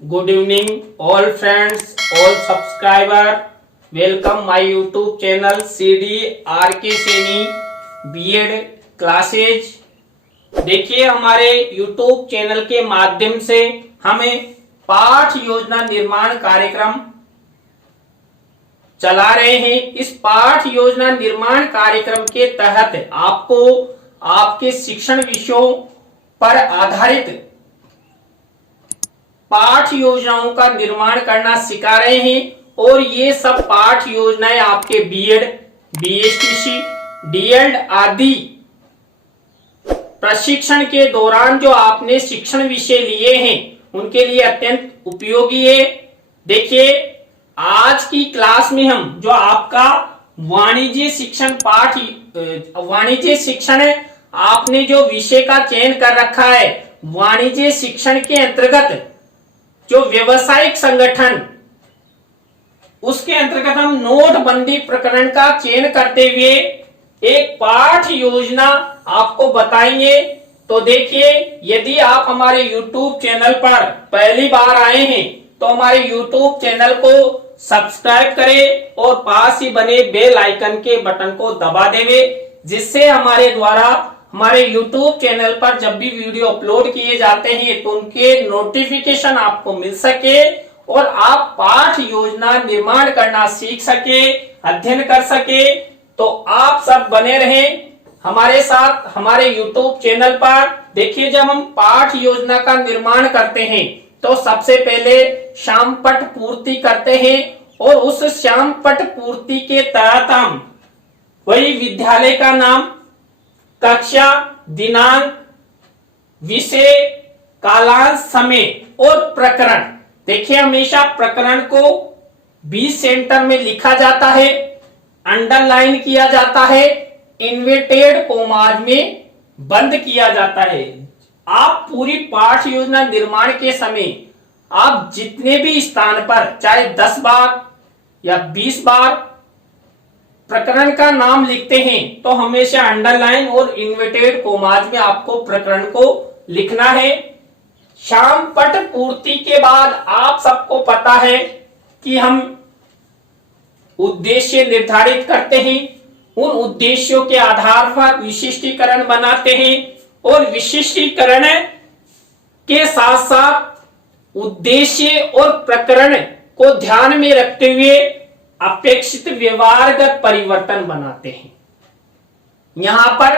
Good evening, all friends, all subscriber. Welcome my YouTube channel CD RK Saini B.Ed classes. देखिए हमारे YouTube channel के माध्यम से हमें पाठ योजना निर्माण कार्यक्रम चला रहे हैं। इस पाठ योजना निर्माण कार्यक्रम के तहत आपको आपके शिक्षण विषयों पर आधारित पाठ योजनाओं का निर्माण करना सिखा रहे हैं और ये सब पाठ योजनाएं आपके बीएड, बीएसटीसी, डीएड आदि प्रशिक्षण के दौरान जो आपने शिक्षण विषय लिए हैं उनके लिए अत्यंत उपयोगी है। देखिए आज की क्लास में हम जो आपका वाणिज्य शिक्षण पाठ वाणिज्य शिक्षण है, आपने जो विषय का चयन कर रखा है वाणिज्य शिक्षण के अंतर्गत जो व्यवसायिक संगठन, उसके अंतर्गत हम नोटबंदी प्रकरण का चयन करते हुए एक पाठ योजना आपको बताएंगे। तो देखिए यदि आप हमारे YouTube चैनल पर पहली बार आए हैं तो हमारे YouTube चैनल को सब्सक्राइब करें और पास ही बने बेल आइकन के बटन को दबा देवे, जिससे हमारे द्वारा हमारे YouTube चैनल पर जब भी वीडियो अपलोड किए जाते हैं तो उनके नोटिफिकेशन आपको मिल सके और आप पाठ योजना निर्माण करना सीख सके, अध्ययन कर सके। तो आप सब बने रहें हमारे साथ हमारे YouTube चैनल पर। देखिए जब हम पाठ योजना का निर्माण करते हैं तो सबसे पहले श्यामपट्ट पूर्ति करते हैं और उस श्यामपट्ट पूर्ति के तहत हम वही विद्यालय का नाम, कक्षा, दिनांक, विषय, कालांश, समय और प्रकरण। देखिए हमेशा प्रकरण को 20 सेंटर में लिखा जाता है, अंडरलाइन किया जाता है, इन्वर्टेड कोमाज में बंद किया जाता है। आप पूरी पाठ योजना निर्माण के समय आप जितने भी स्थान पर चाहे 10 बार या 20 बार प्रकरण का नाम लिखते हैं तो हमेशा अंडरलाइन और इन्वर्टेड कोमाज में आपको प्रकरण को लिखना है। श्यामपट्ट पूर्ति के बाद आप सबको पता है कि हम उद्देश्य निर्धारित करते हैं, उन उद्देश्यों के आधार पर विशिष्टीकरण बनाते हैं और विशिष्टीकरण के साथ साथ उद्देश्य और प्रकरण को ध्यान में रखते हुए अपेक्षित व्यवहारगत परिवर्तन बनाते हैं। यहां पर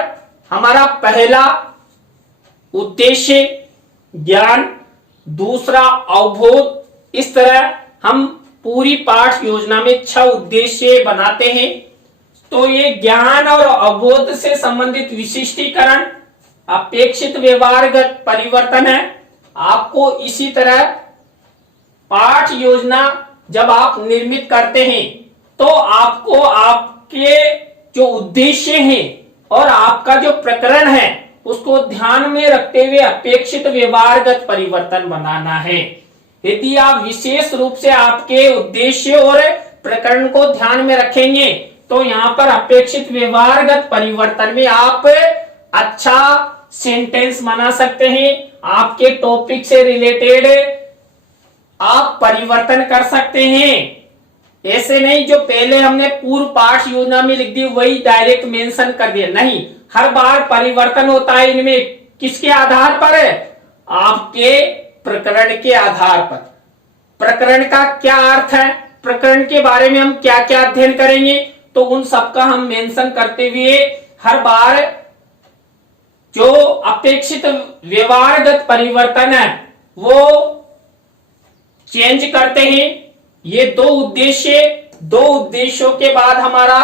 हमारा पहला उद्देश्य ज्ञान, दूसरा अवबोध। इस तरह हम पूरी पाठ योजना में 6 उद्देश्य बनाते हैं। तो ये ज्ञान और अवबोध से संबंधित विशिष्टीकरण, अपेक्षित व्यवहारगत परिवर्तन है। आपको इसी तरह पाठ योजना जब आप निर्मित करते हैं तो आपको आपके जो उद्देश्य हैं और आपका जो प्रकरण है उसको ध्यान में रखते हुए अपेक्षित व्यवहारगत परिवर्तन बनाना है। यदि आप विशेष रूप से आपके उद्देश्य और प्रकरण को ध्यान में रखेंगे तो यहाँ पर अपेक्षित व्यवहारगत परिवर्तन में आप अच्छा सेंटेंस बना सकते हैं, आपके टॉपिक से रिलेटेड आप परिवर्तन कर सकते हैं। ऐसे नहीं जो पहले हमने पूर्व पाठ योजना में लिख दी वही डायरेक्ट मेंशन कर दिया, नहीं, हर बार परिवर्तन होता है। इनमें किसके आधार पर है? आपके प्रकरण के आधार पर। प्रकरण का क्या अर्थ है, प्रकरण के बारे में हम क्या क्या अध्ययन करेंगे, तो उन सबका हम मेंशन करते हुए हर बार जो अपेक्षित व्यवहारगत परिवर्तन है वो चेंज करते हैं। ये 2 उद्देश्यों के बाद हमारा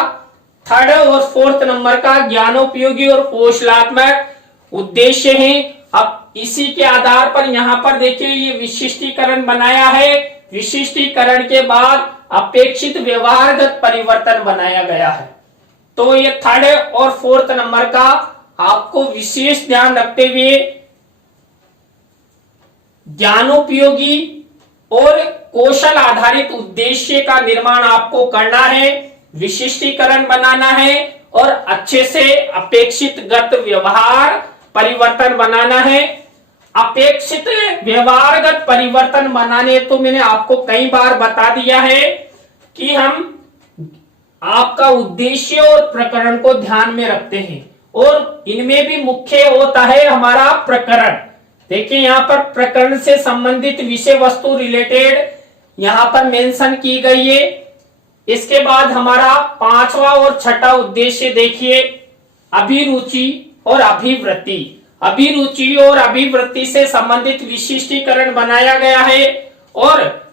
3rd और 4th नंबर का ज्ञानोपयोगी और कौशलात्मक उद्देश्य है। अब इसी के आधार पर यहाँ पर देखिए ये विशिष्टीकरण बनाया है। विशिष्टीकरण के बाद अपेक्षित व्यवहारगत परिवर्तन बनाया गया है। तो ये 3rd और 4th नंबर का आपको विशेष ध्यान रखते हुए ज्ञानोपयोगी और कौशल आधारित उद्देश्य का निर्माण आपको करना है, विशिष्टीकरण बनाना है और अच्छे से अपेक्षित गत व्यवहार परिवर्तन बनाना है। अपेक्षित व्यवहारगत परिवर्तन बनाने, तो मैंने आपको कई बार बता दिया है कि हम आपका उद्देश्य और प्रकरण को ध्यान में रखते हैं, और इनमें भी मुख्य होता है हमारा प्रकरण। देखिए यहां पर प्रकरण से संबंधित विषय वस्तु रिलेटेड यहां पर मेंशन की गई है। इसके बाद हमारा पांचवा और छठा उद्देश्य देखिए, अभिरुचि और अभिवृत्ति। अभिरुचि और अभिवृत्ति से संबंधित विशिष्टीकरण बनाया गया है, और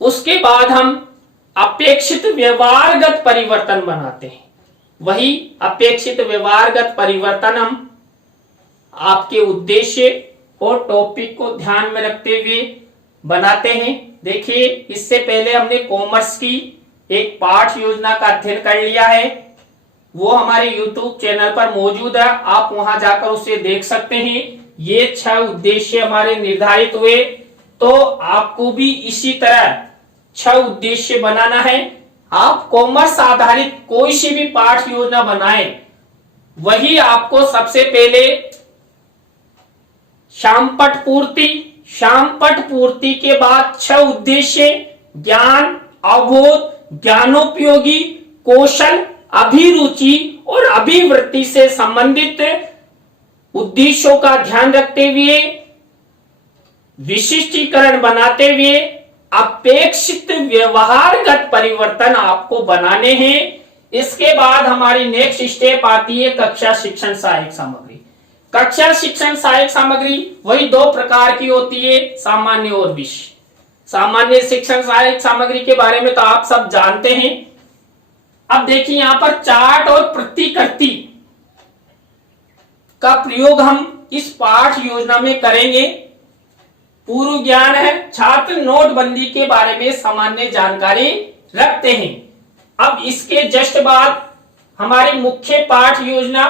उसके बाद हम अपेक्षित व्यवहारगत परिवर्तन बनाते हैं। वही अपेक्षित व्यवहारगत परिवर्तन हम आपके उद्देश्य और टॉपिक को ध्यान में रखते हुए बनाते हैं। देखिए इससे पहले हमने कॉमर्स की एक पाठ योजना का अध्ययन कर लिया है, वो हमारे YouTube चैनल पर मौजूद है, आप वहां जाकर उसे देख सकते हैं। ये 6 उद्देश्य हमारे निर्धारित हुए, तो आपको भी इसी तरह 6 उद्देश्य बनाना है। आप कॉमर्स आधारित कोई सी भी पाठ योजना बनाएं, वही आपको सबसे पहले शामपट पूर्ति, शामपट पूर्ति के बाद 6 उद्देश्य, ज्ञान, अवबोध, ज्ञानोपयोगी, कौशल, अभिरुचि और अभिवृत्ति से संबंधित उद्देश्यों का ध्यान रखते हुए, विशिष्टीकरण बनाते हुए अपेक्षित व्यवहारगत परिवर्तन आपको बनाने हैं। इसके बाद हमारी नेक्स्ट स्टेप आती है कक्षा शिक्षण सहायक सामग्री। कक्षा शिक्षण सहायक सामग्री वही 2 प्रकार की होती है, सामान्य और विशेष। सामान्य शिक्षण सहायक सामग्री के बारे में तो आप सब जानते हैं। अब देखिए यहां पर चार्ट और प्रतिकृति का प्रयोग हम इस पाठ योजना में करेंगे। पूर्व ज्ञान है, छात्र नोटबंदी के बारे में सामान्य जानकारी रखते हैं। अब इसके जस्ट बाद हमारी मुख्य पाठ योजना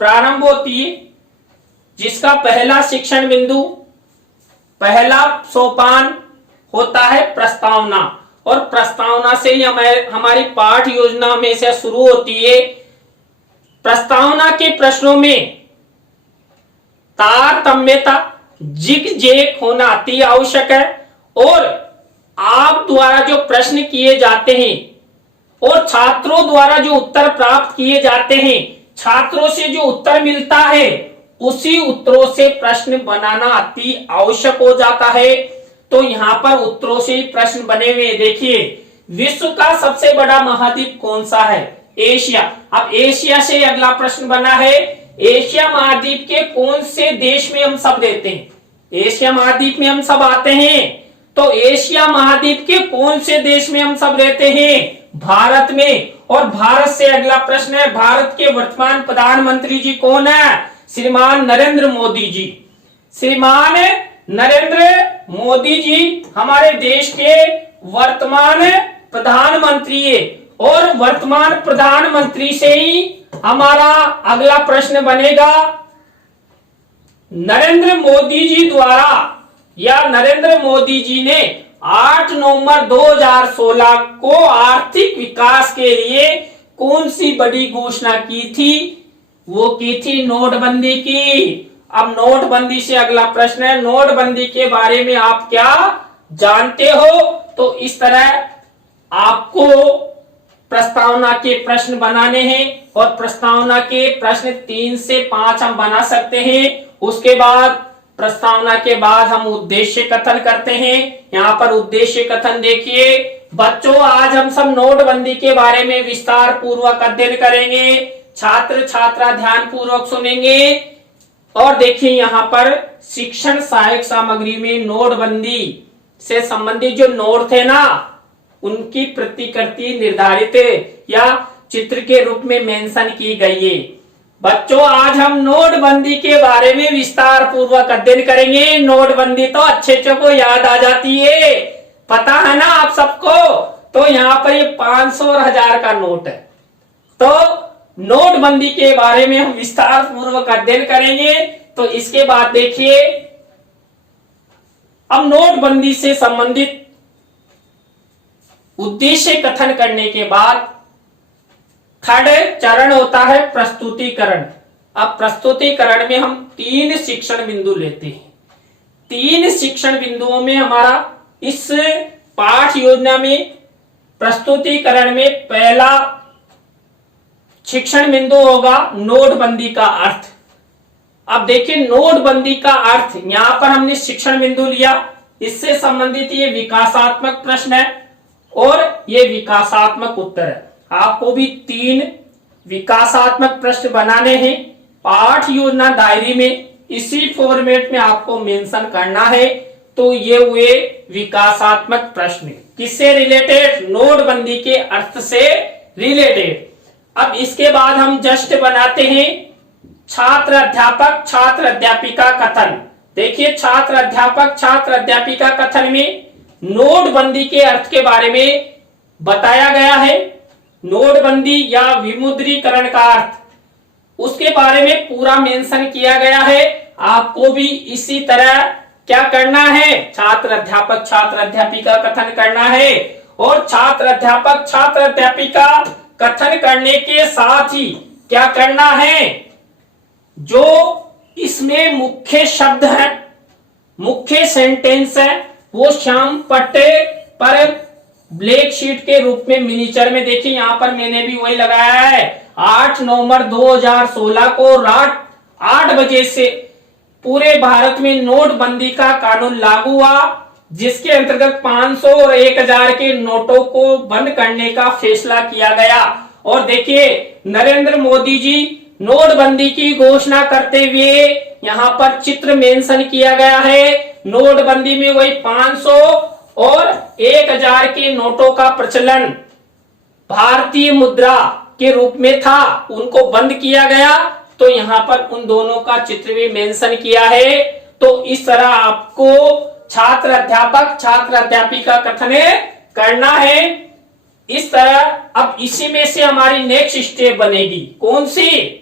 प्रारंभ होती है, जिसका पहला शिक्षण बिंदु, पहला सोपान होता है प्रस्तावना, और प्रस्तावना से ही हमारी पाठ योजना हमेशा शुरू होती है। प्रस्तावना के प्रश्नों में तारतम्यता, जिग जैक होना अति आवश्यक है, और आप द्वारा जो प्रश्न किए जाते हैं और छात्रों द्वारा जो उत्तर प्राप्त किए जाते हैं, छात्रों से जो उत्तर मिलता है उसी उत्तरों से प्रश्न बनाना अति आवश्यक हो जाता है। तो यहां पर उत्तरों से ही प्रश्न बने हुए। देखिए विश्व का सबसे बड़ा महाद्वीप कौन सा है? एशिया। अब एशिया से अगला प्रश्न बना है, एशिया महाद्वीप के कौन से देश में हम सब रहते हैं? एशिया महाद्वीप में हम सब आते हैं, तो एशिया महाद्वीप के कौन से देश में हम सब रहते हैं? भारत में। और भारत से अगला प्रश्न है, भारत के वर्तमान प्रधानमंत्री जी कौन है? श्रीमान नरेंद्र मोदी जी। श्रीमान नरेंद्र मोदी जी हमारे देश के वर्तमान प्रधानमंत्री है, और वर्तमान प्रधानमंत्री से ही हमारा अगला प्रश्न बनेगा, नरेंद्र मोदी जी द्वारा या नरेंद्र मोदी जी ने 8 नवंबर 2016 को आर्थिक विकास के लिए कौन सी बड़ी घोषणा की थी? वो की थी नोटबंदी की। अब नोटबंदी से अगला प्रश्न है, नोटबंदी के बारे में आप क्या जानते हो? तो इस तरह आपको प्रस्तावना के प्रश्न बनाने हैं, और प्रस्तावना के प्रश्न 3 से 5 हम बना सकते हैं। उसके बाद प्रस्तावना के बाद हम उद्देश्य कथन करते हैं। यहाँ पर उद्देश्य कथन देखिए बच्चों, आज हम सब नोटबंदी के बारे में विस्तार पूर्वक अध्ययन करेंगे। छात्र छात्रा ध्यान पूर्वक सुनेंगे। और देखिए यहाँ पर शिक्षण सहायक सामग्री में नोटबंदी से संबंधित जो नोट थे ना, उनकी प्रतिकृति निर्धारित या चित्र के रूप में मेंशन की गई है। बच्चों, आज हम नोटबंदी के बारे में विस्तार पूर्वक अध्ययन करेंगे। नोटबंदी तो अच्छे को याद आ जाती है, पता है ना आप सबको। तो यहाँ पर ये 500 और 1000 का नोट है। तो नोटबंदी के बारे में हम विस्तार पूर्वक अध्ययन करेंगे। तो इसके बाद देखिए, अब नोटबंदी से संबंधित उद्देश्य कथन करने के बाद थर्ड चरण होता है प्रस्तुतिकरण। अब प्रस्तुतिकरण में हम 3 शिक्षण बिंदु लेते हैं। 3 शिक्षण बिंदुओं में हमारा इस पाठ योजना में प्रस्तुतिकरण में पहला शिक्षण बिंदु होगा नोटबंदी का अर्थ। अब देखिए नोटबंदी का अर्थ, यहां पर हमने शिक्षण बिंदु लिया, इससे संबंधित ये विकासात्मक प्रश्न है और ये विकासात्मक उत्तर है। आपको भी 3 विकासात्मक प्रश्न बनाने हैं पाठ योजना डायरी में, इसी फॉर्मेट में आपको मेंशन करना है। तो ये हुए विकासात्मक प्रश्न, किससे रिलेटेड? नोटबंदी के अर्थ से रिलेटेड। अब इसके बाद हम जस्ट बनाते हैं छात्र अध्यापक छात्र अध्यापिका कथन। देखिए छात्र अध्यापक छात्र अध्यापिका कथन में नोटबंदी के अर्थ के बारे में बताया गया है। नोटबंदी या विमुद्रीकरण का अर्थ, उसके बारे में पूरा मेंशन किया गया है। आपको भी इसी तरह क्या करना है? छात्र अध्यापक छात्र अध्यापिका कथन करना है। और छात्र अध्यापक छात्र अध्यापिका कथन करने के साथ ही क्या करना है? जो इसमें मुख्य शब्द है, मुख्य सेंटेंस है, वो श्याम पट्टे पर ब्लैक शीट के रूप में मिनीचर में, देखिए यहां पर मैंने भी वही लगाया है। 8 नवंबर 2016 को रात 8 बजे से पूरे भारत में नोटबंदी का कानून लागू हुआ, जिसके अंतर्गत 500 और 1000 के नोटों को बंद करने का फैसला किया गया। और देखिए नरेंद्र मोदी जी नोटबंदी की घोषणा करते हुए यहाँ पर चित्र मेंशन किया गया है। नोटबंदी में वही 500 और 1000 के नोटों का प्रचलन भारतीय मुद्रा के रूप में था, उनको बंद किया गया। तो यहाँ पर उन दोनों का चित्र भी मेंशन किया है। तो इस तरह आपको छात्र अध्यापक छात्र अध्यापिका कथन करना है इस तरह। अब इसी में से हमारी नेक्स्ट स्टेप बनेगी कौन सी?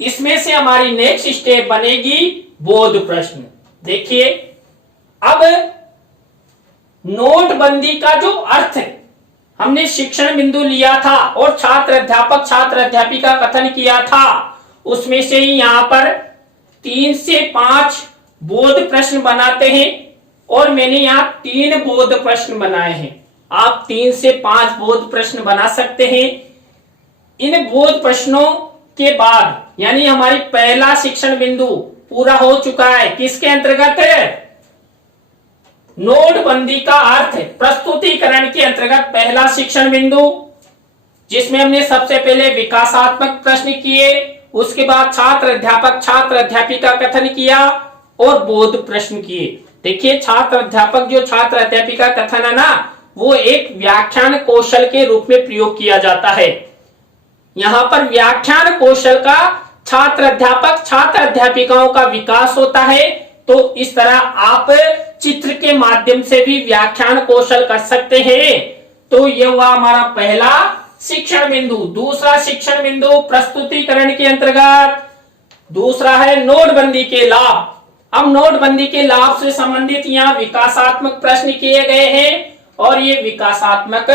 इसमें से हमारी नेक्स्ट स्टेप बनेगी बोध प्रश्न। देखिए अब नोटबंदी का जो अर्थ है, हमने शिक्षण बिंदु लिया था और छात्र अध्यापक छात्र अध्यापिका कथन किया था, उसमें से ही यहां पर 3 से 5 बोध प्रश्न बनाते हैं। और मैंने यहां 3 बोध प्रश्न बनाए हैं। आप 3 से 5 बोध प्रश्न बना सकते हैं। इन बोध प्रश्नों के बाद यानी हमारी पहला शिक्षण बिंदु पूरा हो चुका है। किसके अंतर्गत है? नोटबंदी का अर्थ प्रस्तुतिकरण के अंतर्गत पहला शिक्षण बिंदु, जिसमें हमने सबसे पहले विकासात्मक प्रश्न किए, उसके बाद छात्र अध्यापक छात्र अध्यापिका कथन किया और बोध प्रश्न किए। देखिए छात्र अध्यापक जो छात्र अध्यापिका कथन है ना, वो एक व्याख्यान कौशल के रूप में प्रयोग किया जाता है। यहाँ पर व्याख्यान कौशल का छात्र अध्यापक छात्र अध्यापिकाओं का विकास होता है। तो इस तरह आप चित्र के माध्यम से भी व्याख्यान कौशल कर सकते हैं। तो यह हुआ हमारा पहला शिक्षण बिंदु। दूसरा शिक्षण बिंदु प्रस्तुतिकरण के अंतर्गत दूसरा है नोटबंदी के लाभ। अब नोटबंदी के लाभ से संबंधित यहाँ विकासात्मक प्रश्न किए गए हैं और ये विकासात्मक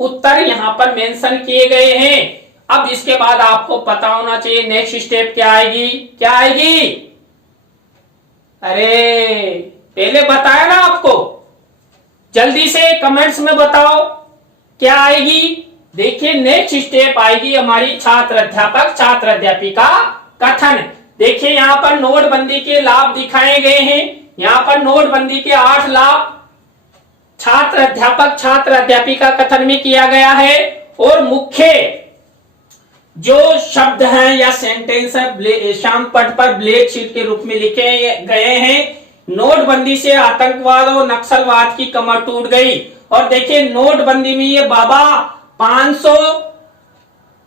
उत्तर यहाँ पर मेंशन किए गए हैं। अब इसके बाद आपको पता होना चाहिए नेक्स्ट स्टेप क्या आएगी? क्या आएगी? अरे पहले बताया ना आपको, जल्दी से कमेंट्स में बताओ क्या आएगी। देखिए नेक्स्ट स्टेप आएगी हमारी छात्र अध्यापक छात्र अध्यापिका कथन। देखिए यहाँ पर नोटबंदी के लाभ दिखाए गए हैं। यहाँ पर नोटबंदी के 8 लाभ छात्र अध्यापक छात्र अध्यापिका कथन में किया गया है। और मुख्य जो शब्द हैं या सेंटेंस है श्याम पट पर ब्लैक शीट के रूप में लिखे गए हैं। नोटबंदी से आतंकवाद और नक्सलवाद की कमर टूट गई। और देखिए नोटबंदी में ये बाबा 500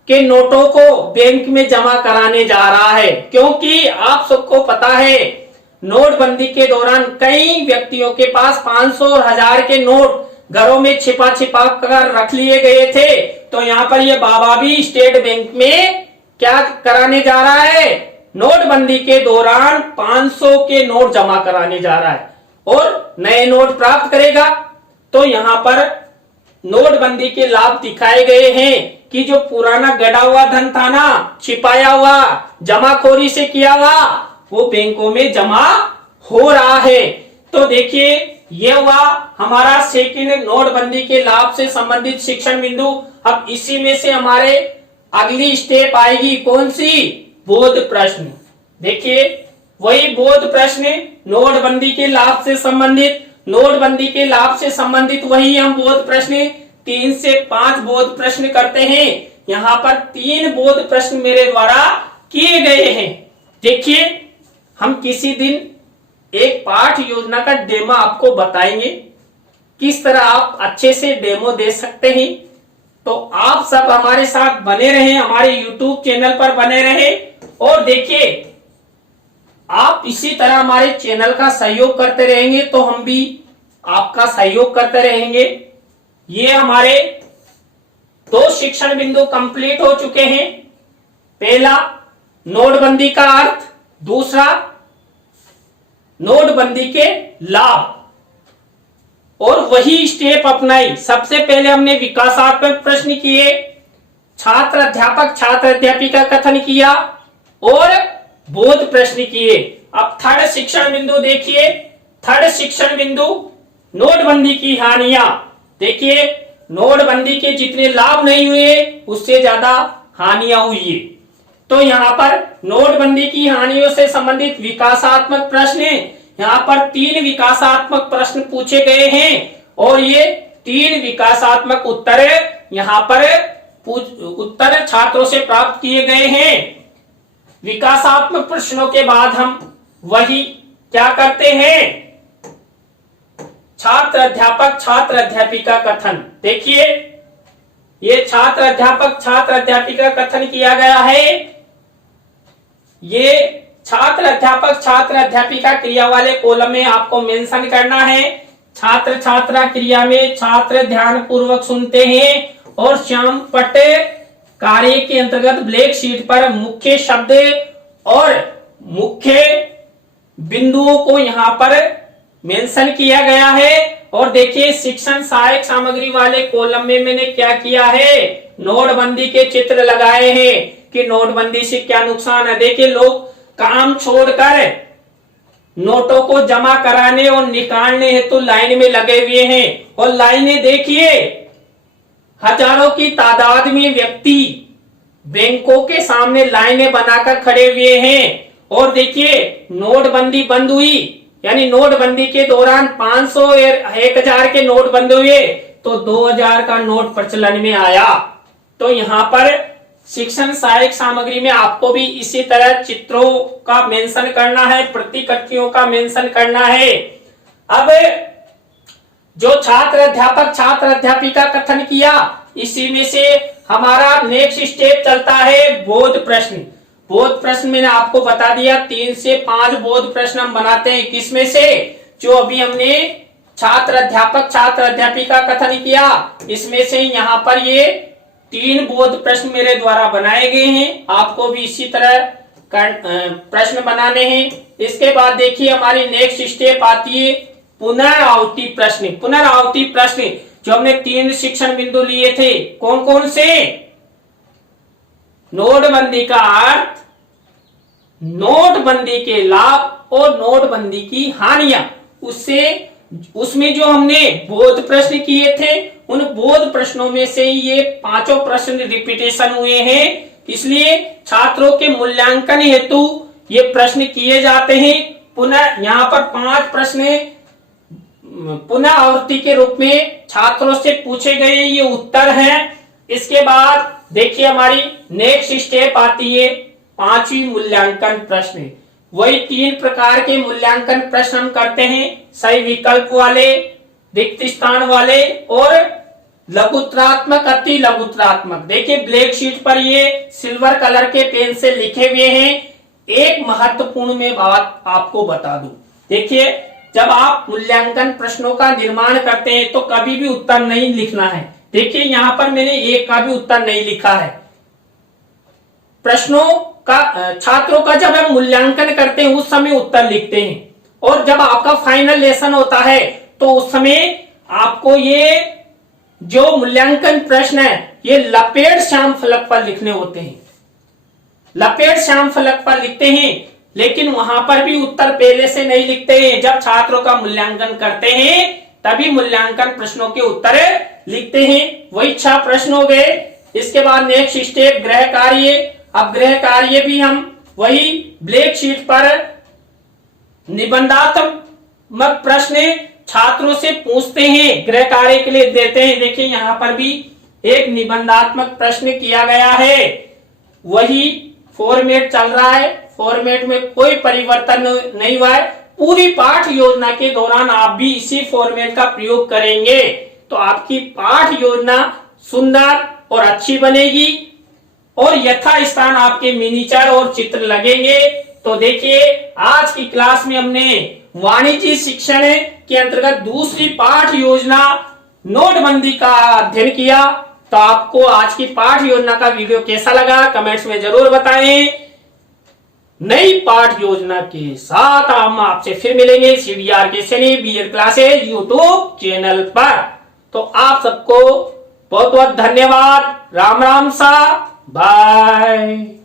के नोटों को बैंक में जमा कराने जा रहा है, क्योंकि आप सबको पता है नोटबंदी के दौरान कई व्यक्तियों के पास 500 और 1000 के नोट घरों में छिपा छिपा कर रख लिए गए थे। तो यहाँ पर ये बाबा भी स्टेट बैंक में क्या कराने जा रहा है? नोटबंदी के दौरान 500 के नोट जमा कराने जा रहा है और नए नोट प्राप्त करेगा। तो यहाँ पर नोटबंदी के लाभ दिखाए गए हैं कि जो पुराना गड़ा हुआ धन था ना, छिपाया हुआ जमाखोरी से किया हुआ, वो बैंकों में जमा हो रहा है। तो देखिए ये हुआ हमारा सेकंड नोटबंदी के लाभ से संबंधित शिक्षण बिंदु। अब इसी में से हमारे अगली स्टेप आएगी कौन सी, बोध प्रश्न। देखिए वही बोध प्रश्न नोटबंदी के लाभ से संबंधित, नोटबंदी के लाभ से संबंधित वही हम बोध प्रश्न 3 से 5 बोध प्रश्न करते हैं। यहाँ पर 3 बोध प्रश्न मेरे द्वारा किए गए हैं। देखिए हम किसी दिन एक पाठ योजना का डेमो आपको बताएंगे, किस तरह आप अच्छे से डेमो दे सकते हैं। तो आप सब हमारे साथ बने रहें, हमारे YouTube चैनल पर बने रहें और देखिए आप इसी तरह हमारे चैनल का सहयोग करते रहेंगे तो हम भी आपका सहयोग करते रहेंगे। ये हमारे 2 शिक्षण बिंदु कंप्लीट हो चुके हैं। पहला नोटबंदी का अर्थ, दूसरा नोटबंदी के लाभ, और वही स्टेप अपनाई। सबसे पहले हमने विकासात्मक प्रश्न किए, छात्र अध्यापक छात्र अध्यापिका कथन किया और बोध प्रश्न किए। अब थर्ड शिक्षण बिंदु देखिए, थर्ड शिक्षण बिंदु नोटबंदी की हानियां। देखिए नोटबंदी के जितने लाभ नहीं हुए उससे ज्यादा हानियां हुई है। तो यहाँ पर नोटबंदी की हानियों से संबंधित विकासात्मक प्रश्न, यहाँ पर 3 विकासात्मक प्रश्न पूछे गए हैं और ये 3 विकासात्मक उत्तर यहाँ पर उत्तर छात्रों से प्राप्त किए गए हैं। विकासात्मक प्रश्नों के बाद हम वही क्या करते हैं, छात्र अध्यापिका कथन। देखिए ये छात्र अध्यापिका कथन किया गया है। ये छात्र अध्यापिका क्रिया वाले कॉलम में आपको मेंशन करना है। छात्र छात्रा क्रिया में छात्र ध्यान पूर्वक सुनते हैं और श्याम पट कार्य के अंतर्गत ब्लैक शीट पर मुख्य शब्द और मुख्य बिंदुओं को यहाँ पर मेंशन किया गया है। और देखिए शिक्षण सहायक सामग्री वाले कॉलम में मैंने क्या किया है, नोटबंदी के चित्र लगाए हैं कि नोटबंदी से क्या नुकसान है। देखिए लोग काम छोड़कर नोटों को जमा कराने और निकालने हेतु लाइन में लगे हुए हैं और लाइनें देखिए हजारों की तादाद में व्यक्ति बैंकों के सामने लाइनें बनाकर खड़े हुए हैं। और देखिए नोटबंदी बंद हुई, यानी नोटबंदी के दौरान 500 और 1000 के नोट बंद हुए तो 2000 का नोट प्रचलन में आया। तो यहाँ पर शिक्षण सहायक सामग्री में आपको भी इसी तरह चित्रों का मेंशन करना है, प्रतिकृतियों का मेंशन करना है। अब जो छात्र अध्यापिका कथन किया, इसी में से हमारा नेक्स्ट स्टेप चलता है बोध प्रश्न। बोध प्रश्न मैंने आपको बता दिया 3 से 5 बोध प्रश्न हम बनाते हैं। किसमें से, जो अभी हमने छात्र अध्यापिका कथन किया, इसमें से यहाँ पर ये 3 बोध प्रश्न मेरे द्वारा बनाए गए हैं। आपको भी इसी तरह प्रश्न बनाने हैं। इसके बाद देखिए हमारी नेक्स्ट स्टेप आती है पुनरावृत्ति प्रश्न। पुनरावृत्ति प्रश्न जो हमने 3 शिक्षण बिंदु लिए थे, कौन कौन से, नोटबंदी का अर्थ, नोटबंदी के लाभ और नोटबंदी की हानियां। उसमें जो हमने बोध प्रश्न किए थे, उन बोध प्रश्नों में से ये 5 प्रश्न रिपीटेशन हुए हैं। इसलिए छात्रों के मूल्यांकन हेतु ये प्रश्न किए जाते हैं। पुनः यहाँ पर 5 प्रश्न पुनः आवृत्ति के रूप में छात्रों से पूछे गए ये उत्तर हैं। इसके बाद देखिए हमारी नेक्स्ट स्टेप आती है 5वीं मूल्यांकन प्रश्न। वही 3 प्रकार के मूल्यांकन प्रश्न हम करते हैं, सही विकल्प वाले, रिक्त स्थान वाले और लघुत्रात्मक, अति लघुत्रात्मक। देखिए ब्लैक शीट पर ये सिल्वर कलर के पेन से लिखे हुए हैं। एक महत्वपूर्ण में बात आपको बता दूं, देखिए जब आप मूल्यांकन प्रश्नों का निर्माण करते हैं तो कभी भी उत्तर नहीं लिखना है। देखिए यहाँ पर मैंने एक का भी उत्तर नहीं लिखा है। प्रश्नों का छात्रों का जब हम मूल्यांकन करते हैं उस समय उत्तर लिखते हैं, और जब आपका फाइनल लेसन होता है तो उस समय आपको ये जो मूल्यांकन प्रश्न है ये लपेट श्याम फलक पर लिखने होते हैं। लपेट श्याम फलक पर लिखते हैं लेकिन वहां पर भी उत्तर पहले से नहीं लिखते हैं। जब छात्रों का मूल्यांकन करते हैं तभी मूल्यांकन प्रश्नों के उत्तर लिखते हैं। वही 6 प्रश्न हो गए। इसके बाद नेक्स्ट स्टेप गृह कार्य। अब गृह कार्य भी हम वही ब्लैक शीट पर निबंधात्मक प्रश्न छात्रों से पूछते हैं, गृह कार्य के लिए देते हैं। देखिए यहाँ पर भी एक निबंधात्मक प्रश्न किया गया है, वही फॉर्मेट चल रहा है, फॉर्मेट में कोई परिवर्तन नहीं हुआ है। पूरी पाठ योजना के दौरान आप भी इसी फॉर्मेट का प्रयोग करेंगे तो आपकी पाठ योजना सुंदर और अच्छी बनेगी और यथास्थान आपके मिनीचर और चित्र लगेंगे। तो देखिए आज की क्लास में हमने वाणिज्य शिक्षण के अंतर्गत दूसरी पाठ योजना नोटबंदी का अध्ययन किया। तो आपको आज की पाठ योजना का वीडियो कैसा लगा कमेंट्स में जरूर बताएं। नई पाठ योजना के साथ हम आपसे फिर मिलेंगे CDR के सैनिक BEd क्लासेज यूट्यूब चैनल पर। तो आप सबको बहुत बहुत धन्यवाद। राम राम सा, बाय।